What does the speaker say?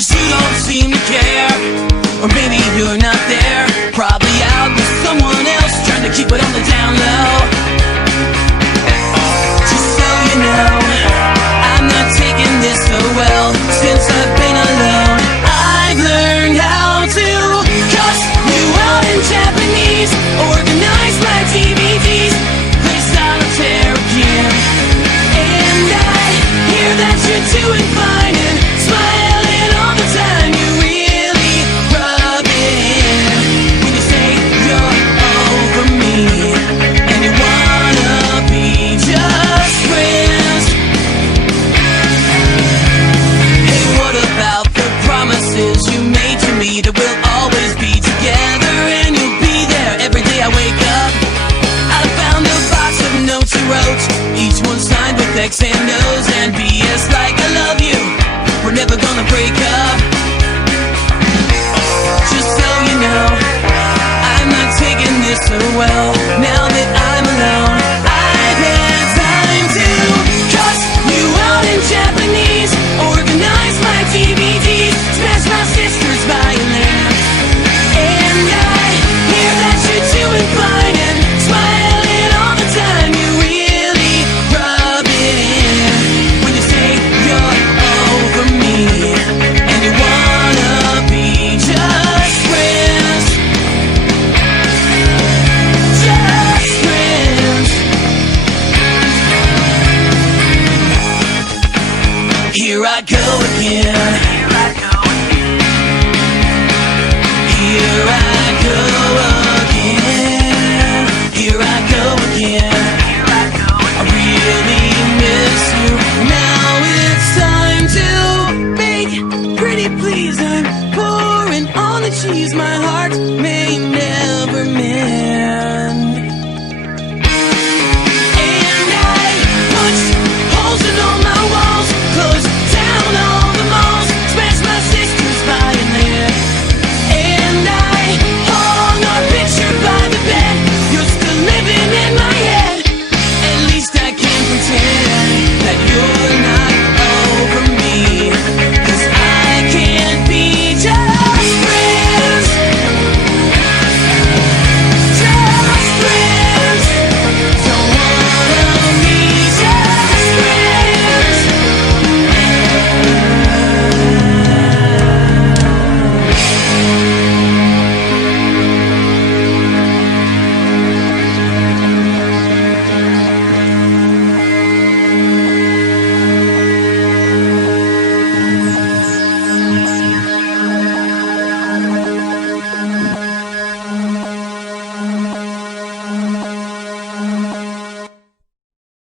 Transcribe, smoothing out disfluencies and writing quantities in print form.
but you don't seem to care. Or maybe you're not there, probably out with someone else, trying to keep it on the down low. Just so you know, I'm not taking this so well. Since I've been alone, I've learned how to cuss you out in Japanese, organize my DVDs, play solitaire again. And I hear that you're doing fine and smiling all the time. You really rub it in when you say you're over me and you wanna be just friends. Hey, what about the promises you made to me that we'll always be together and you'll be there every day I wake up? I found a box of notes you wrote, each one signed with X and O's and BS like I love you, we're never gonna break up. Just so you know, I'm not taking this so well. Now that I'm alone, I've had time to cuss you out in Japanese, organize my DVDs, smash my sister's violin. And I hear that you're doing fine and smiling all the time. You really rub it in when you say you're over me and you wanna be just friends. Just friends. Here I go again.